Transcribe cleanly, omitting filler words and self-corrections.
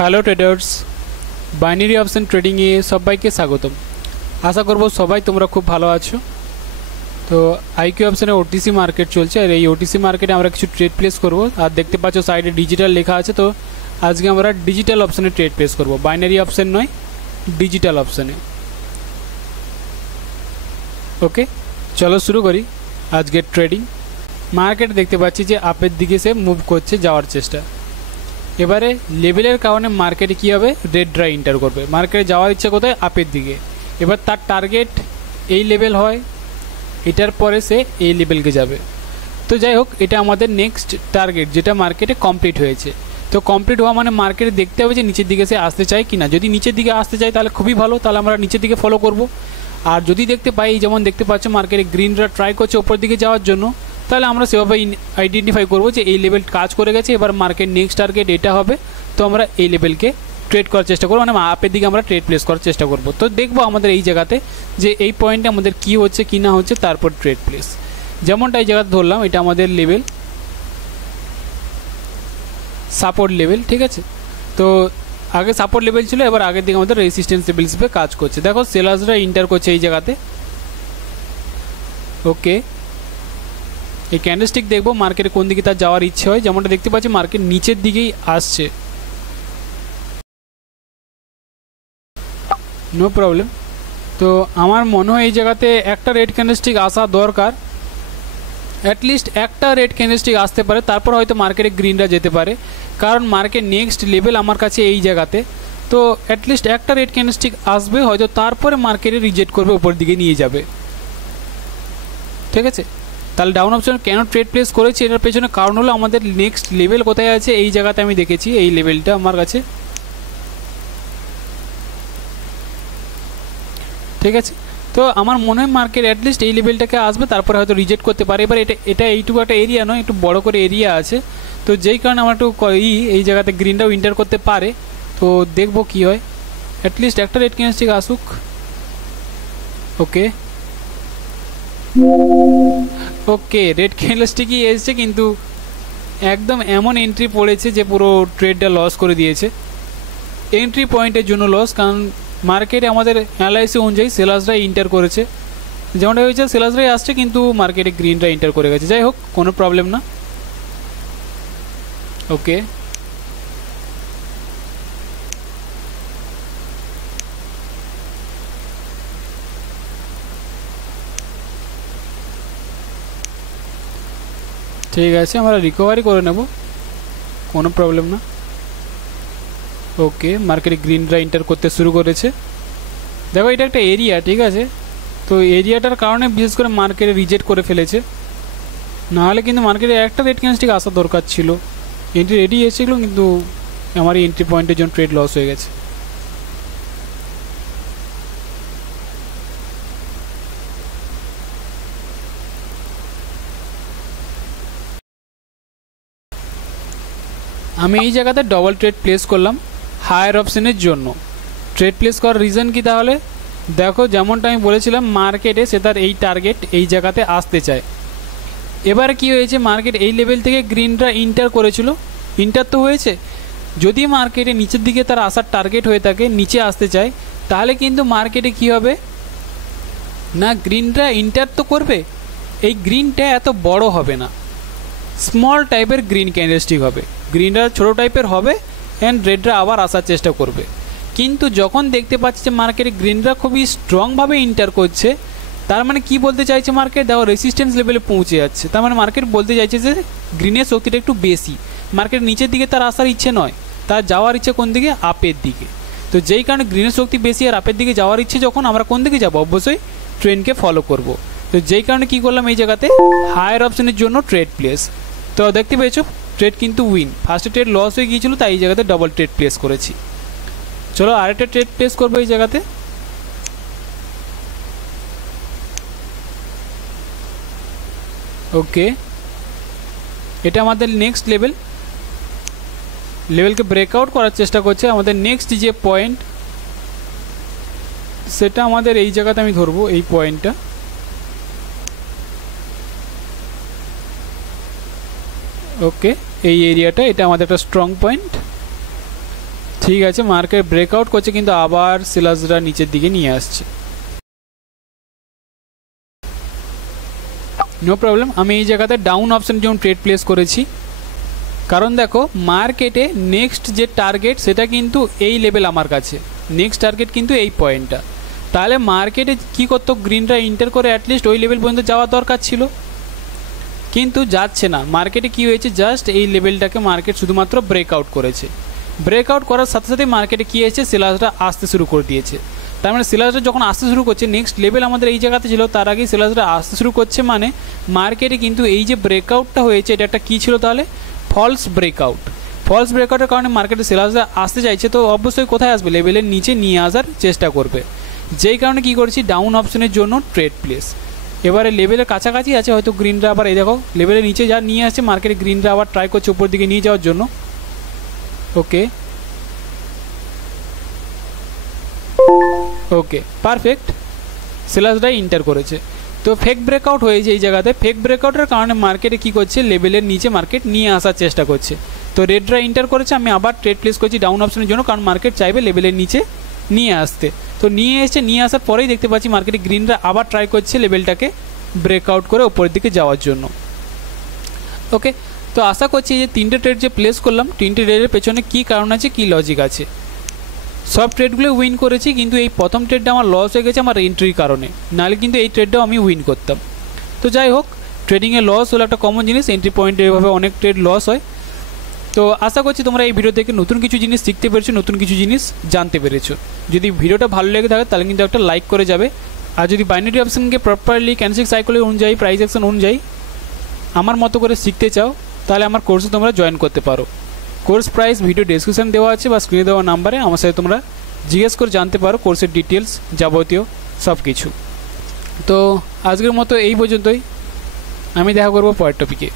Hello traders, binary option ট্রেডিংয়ে সবাইকে স্বাগতম। আশা করব সবাই তোমরা খুব ভালো আছো। তো আইকিউ অপশনে ওটিসি মার্কেট চলছে, আর এই ওটিসি মার্কেটে আমরা কিছু ট্রেড প্লেস করব। আর দেখতে পাচ্ছ সাইডে ডিজিটাল লেখা আছে, তো আজকে আমরা ডিজিটাল অপশনে ট্রেড প্লেস করব, বাইনারি অপশন নয়, ডিজিটাল অপশনে। ওকে, চলো শুরু করি আজকের ট্রেডিং। মার্কেট দেখতে পাচ্ছি যে আপের দিকে সে মুভ করছে, যাওয়ার চেষ্টা। এবারে লেভেলের কারণে মার্কেটে কী হবে, রেড ড্রাই এন্টার করবে। মার্কেটে যাওয়ার ইচ্ছে কোথায়, আপের দিকে। এবার তার টার্গেট এই লেভেল হয়, এটার পরে সে এই লেভেলকে যাবে। তো যাই হোক, এটা আমাদের নেক্সট টার্গেট, যেটা মার্কেটে কমপ্লিট হয়েছে। তো কমপ্লিট হওয়া মানে মার্কেটে দেখতে হবে যে নিচের দিকে সে আসতে চায় কিনা। যদি নিচের দিকে আসতে চায় তাহলে খুবই ভালো, তাহলে আমরা নিচের দিকে ফলো করব। আর যদি দেখতে পাই, যেমন দেখতে পাচ্ছ মার্কেটে গ্রিনরা ট্রাই করছে ওপর দিকে যাওয়ার জন্য, তাহলে আমরা সেভাবে আইডেন্টিফাই করবো যে এই লেভেল কাজ করে গেছে, এবার মার্কেট নেক্সট টার্গেট এটা হবে। তো আমরা এই লেভেলকে ট্রেড করার চেষ্টা করবো, মানে আপের দিকে আমরা ট্রেড প্লেস করার চেষ্টা করব। তো দেখবো আমাদের এই জায়গাতে যে এই পয়েন্টে আমাদের কি হচ্ছে কি না হচ্ছে, তারপর ট্রেড প্লেস। যেমনটা এই জায়গাতে ধরলাম, এটা আমাদের লেভেল, সাপোর্ট লেভেল, ঠিক আছে। তো আগে সাপোর্ট লেভেল ছিল, এবার আগের দিকে আমাদের রেজিস্ট্যান্স লেভেল হিসেবে কাজ করছে। দেখো সেলার্সরা ইন্টার করছে এই জায়গাতে। ওকে, এই ক্যান্ডেলস্টিক দেখবো মার্কেটে কোন দিকে তার যাওয়ার ইচ্ছে হয়। যেমনটা দেখতে পাচ্ছি মার্কেট নিচের দিকেই আসছে, নো প্রবলেম। তো আমার মনে হয় এই জায়গাতে একটা রেড ক্যান্ডেলস্টিক আসা দরকার, অ্যাটলিস্ট একটা রেড ক্যান্ডেলস্টিক আসতে পারে, তারপর হয়তো মার্কেটে গ্রিনরা যেতে পারে। কারণ মার্কেট নেক্সট লেভেল আমার কাছে এই জায়গাতে। তো অ্যাটলিস্ট একটা রেড ক্যান্ডেলস্টিক আসবে হয়তো, তারপরে মার্কেটে রিজেক্ট করবে, উপর দিকে নিয়ে যাবে, ঠিক আছে। তাহলে ডাউন অপশন কেন ট্রেড প্লেস করেছি, এটার পেছনে কারণ হলো আমাদের নেক্সট লেভেল কোথায় আছে, এই জায়গাতে আমি দেখেছি এই লেভেলটা আমার কাছে, ঠিক আছে। তো আমার মনে হয় মার্কেট অ্যাটলিস্ট এই লেভেলটাকে আসবে, তারপরে হয়তো রিজেক্ট করতে পারে। এবার এটা এইটুকু একটা এরিয়া নয়, একটু বড় করে এরিয়া আছে। তো যেই কারণে আমার একটু এই জায়গাতে গ্রিনটাও ইন্টার করতে পারে। তো দেখবো কি হয়, অ্যাটলিস্ট একটা রেড ক্যান্ডেলস্টিক আসুক। ওকে ওকে, রেড ক্যান্ডেলস্টিকই এসছে, কিন্তু একদম এমন এন্ট্রি পড়েছে যে পুরো ট্রেডটা লস করে দিয়েছে। এন্ট্রি পয়েন্টের জন্য লস, কারণ মার্কেটে আমাদের অ্যানালাইসিস অনুযায়ী সেলার্সরাই ইন্টার করেছে। যেমনটা হয়েছে সেলার্সরাই আসছে, কিন্তু মার্কেটে গ্রিনরা ইন্টার করে গেছে। যাই হোক, কোনো প্রবলেম না। ওকে, ঠিক আছে, আমরা রিকভারি করে নেব, কোনো প্রবলেম না। ওকে, মার্কেটে গ্রিনরা ইন্টার করতে শুরু করেছে। দেখো এটা একটা এরিয়া, ঠিক আছে। তো এরিয়াটার কারণে বিশেষ করে মার্কেটে রিজেক্ট করে ফেলেছে, নাহলে কিন্তু মার্কেটে একটা রেড ক্যান্ডেলস্টিক আসা দরকার ছিল। এন্ট্রি রেডি এসেছিলো, কিন্তু আমার এই এন্ট্রি পয়েন্টের জন্য ট্রেড লস হয়ে গেছে। আমি এই জায়গাতে ডবল ট্রেড প্লেস করলাম হায়ার অপশনের জন্য। ট্রেড প্লেস করার রিজন কি তাহলে, দেখো যেমনটা আমি বলেছিলাম মার্কেটে সে তার এই টার্গেট এই জায়গাতে আসতে চায়। এবার কি হয়েছে, মার্কেট এই লেভেল থেকে গ্রিনরা ইন্টার করেছিল, ইন্টার তো হয়েছে। যদি মার্কেটে নিচের দিকে তার আসার টার্গেট হয়ে থাকে, নিচে আসতে চায়, তাহলে কিন্তু মার্কেটে কি হবে না, গ্রিনরা ইন্টার তো করবে, এই গ্রিনটা এত বড় হবে না, স্মল টাইপের গ্রিন ক্যান্ডেলস্টিক হবে। গ্রিনরা ছোটো টাইপের হবে, অ্যান্ড রেডরা আবার আসার চেষ্টা করবে। কিন্তু যখন দেখতে পাচ্ছি যে মার্কেটে গ্রিনরা খুবই স্ট্রংভাবে ইন্টার করছে, তার মানে কি বলতে চাইছে মার্কেট, দেখো রেসিস্ট্যান্স লেভেলে পৌঁছে যাচ্ছে। তার মানে মার্কেট বলতে চাইছে যে গ্রিনের শক্তিটা একটু বেশি, মার্কেট নিচের দিকে তার আসার ইচ্ছে নয়, তার যাওয়ার ইচ্ছে কোন দিকে, আপের দিকে। তো যেই কারণে গ্রিনের শক্তি বেশি আর আপের দিকে যাওয়ার ইচ্ছে যখন, আমরা কোন দিকে যাবো, অবশ্যই ট্রেন্ডকে ফলো করব। তো যেই কারণে কী করলাম, এই জায়গাতে হায়ার অপশনের জন্য ট্রেড প্লেস। তো দেখতে পেয়েছো ট্রেড কিন্তু উইন, ফার্স্টে ট্রেড লস হয়ে গিয়েছিল, তাই এই জায়গাতে ডবল ট্রেড প্লেস করেছি। চলো আরেকটা ট্রেড প্লেস করবো এই জায়গাতে। ওকে, এটা আমাদের নেক্সট লেভেলকে ব্রেকআউট করার চেষ্টা করছে। আমাদের নেক্সট যে পয়েন্ট, সেটা আমাদের এই জায়গাতে আমি ধরবো, এই পয়েন্টটা। ওকে, এই এরিয়াটা, এটা আমাদের একটা স্ট্রং পয়েন্ট, ঠিক আছে, মার্কেট ব্রেকআউট করছে কিন্তু আবার সেলার্সরা নিচের দিকে নিয়ে আসছে। নো প্রবলেম, আমি এই জায়গাতে ডাউন অপশন যেমন ট্রেড প্লেস করেছি, কারণ দেখো মার্কেটে নেক্সট যে টার্গেট সেটা কিন্তু এই লেভেল, আমার কাছে নেক্সট টার্গেট কিন্তু এই পয়েন্টটা। তাহলে মার্কেটে কী করতো, গ্রিনরা ইন্টার করে অ্যাটলিস্ট ওই লেভেল পর্যন্ত যাওয়ার দরকার ছিল, কিন্তু যাচ্ছে না। মার্কেটে কি হয়েছে, জাস্ট এই লেভেলটাকে মার্কেট শুধুমাত্র ব্রেকআউট করেছে। ব্রেকআউট করার সাথে সাথে মার্কেটে কী হয়েছে, সেলার্সরা আসতে শুরু করে দিয়েছে। তার মানে সেলার্সরা যখন আসতে শুরু করছে, নেক্সট লেভেল আমাদের এই জায়গাতে ছিল, তার আগেই সেলার্সরা আসতে শুরু করছে, মানে মার্কেটে কিন্তু এই যে ব্রেকআউটটা হয়েছে এটা একটা কী ছিল তাহলে, ফলস ব্রেকআউট। ফলস ব্রেকআউটের কারণে মার্কেটে সেলার্সরা আসতে চাইছে, তো অবশ্যই কোথায় আসবে, লেভেলের নিচে নিয়ে আসার চেষ্টা করবে। যেই কারণে কী করেছি, ডাউন অপশনের জন্য ট্রেড প্লেস। এবারে লেভেলের কাছাকাছি আছে, হয়তো গ্রিনরা আবার এই দেখো লেভেলের নিচে যা নিয়ে আসছে, মার্কেটে গ্রিনরা আবার ট্রাই করছে উপর দিকে নিয়ে যাওয়ার জন্য। ওকে ওকে পারফেক্ট, সেলার্সরাই ইন্টার করেছে। তো ফেক ব্রেকআউট হয়েছে এই জায়গাতে। ফেক ব্রেকআউটের কারণে মার্কেটে কী করছে, লেভেলের নিচে মার্কেট নিয়ে আসার চেষ্টা করছে। তো রেডরা ইন্টার করেছে, আমি আবার ট্রেড প্লেস করছি ডাউন অপশনের জন্য, কারণ মার্কেট চাইবে লেভেলের নিচে নিয়ে আসতে। তো নিয়ে এসছে, নিয়ে আসার পরেই দেখতে পাচ্ছি মার্কেটে গ্রিনরা আবার ট্রাই করছে লেভেলটাকে ব্রেকআউট করে ওপরের দিকে যাওয়ার জন্য। ওকে, তো আশা করছি যে তিনটে ট্রেড যে প্লেস করলাম, তিনটে ট্রেডের পেছনে কী কারণ আছে, কী লজিক আছে। সব ট্রেডগুলো উইন করেছি, কিন্তু এই প্রথম ট্রেডটা আমার লস হয়ে গেছে আমার এন্ট্রির কারণে, নাহলে কিন্তু এই ট্রেডটাও আমি উইন করতাম। তো যাই হোক, ট্রেডিংয়ে লস হলো একটা কমন জিনিস, এন্ট্রি পয়েন্টে এভাবে অনেক ট্রেড লস হয়। তো আশা করছি তোমরা এই ভিডিও থেকে নতুন কিছু জিনিস শিখতে পেরেছো, নতুন কিছু জিনিস জানতে পেরেছো। যদি ভিডিওটা ভালো লেগে থাকে তাহলে কিন্তু একটা লাইক করে যাবে। আর যদি বাইনারি অপশনকে প্রপারলি ক্যান্ডেলস্টিক সাইকেলের অনুযায়ী, প্রাইস অ্যাকশন অনুযায়ী আমার মতো করে শিখতে চাও, তাহলে আমার কোর্সে তোমরা জয়েন করতে পারো। কোর্স প্রাইস ভিডিও ডেসক্রিপশন দেওয়া আছে বা স্ক্রিনে দেওয়া নাম্বারে আমার সাথে তোমরা জিজ্ঞেস করে জানতে পারো কোর্সের ডিটেলস, যাবতীয় সব কিছু। তো আজকের মতো এই পর্যন্তই, আমি দেখা করবো পরের টপিকে।